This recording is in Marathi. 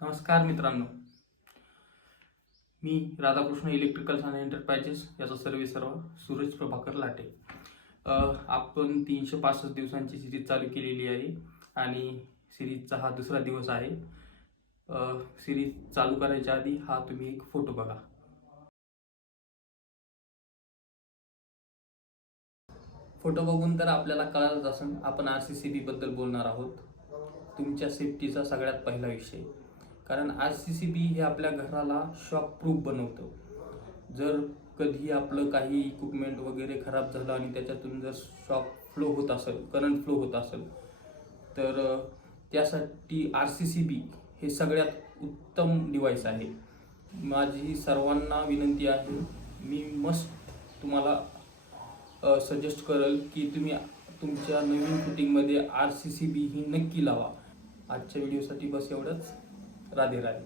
नमस्कार मित्रांनो, मी राधाकृष्ण इलेक्ट्रिकल्स आणि एंटरप्राइजेस याचा सर्व सूरज प्रभाकर लाटे. आपण 365 दिवसांची सिरीज चालू केलेली आहे आणि सिरीजचा हा दुसरा दिवस आहे. सिरीज चालू करायच्या आधी हा तुम्ही एक फोटो बघा. फोटो बघून तर आपल्याला कळालंच असेल आपण RCCB बद्दल बोलणार आहोत. तुमच्या सेफ्टीचा सगळ्यात पहिला विषय, कारण RCCB हे आपल्या घराला शॉक प्रूफ बनवतं. जर कधी आपलं काही इक्विपमेंट वगैरे खराब झालं आणि त्याच्यातून जर शॉक फ्लो होत असेल, करंट फ्लो होत असेल, तर त्यासाठी RCCB हे सगळ्यात उत्तम डिव्हाइस आहे. माझी सर्वांना विनंती आहे, मी तुम्हाला सजेस्ट करेल की तुम्ही तुमच्या नवीन फिटिंगमध्ये RCCB ही नक्की लावा. आजच्या व्हिडिओसाठी बस एवढंच. राधे राधे.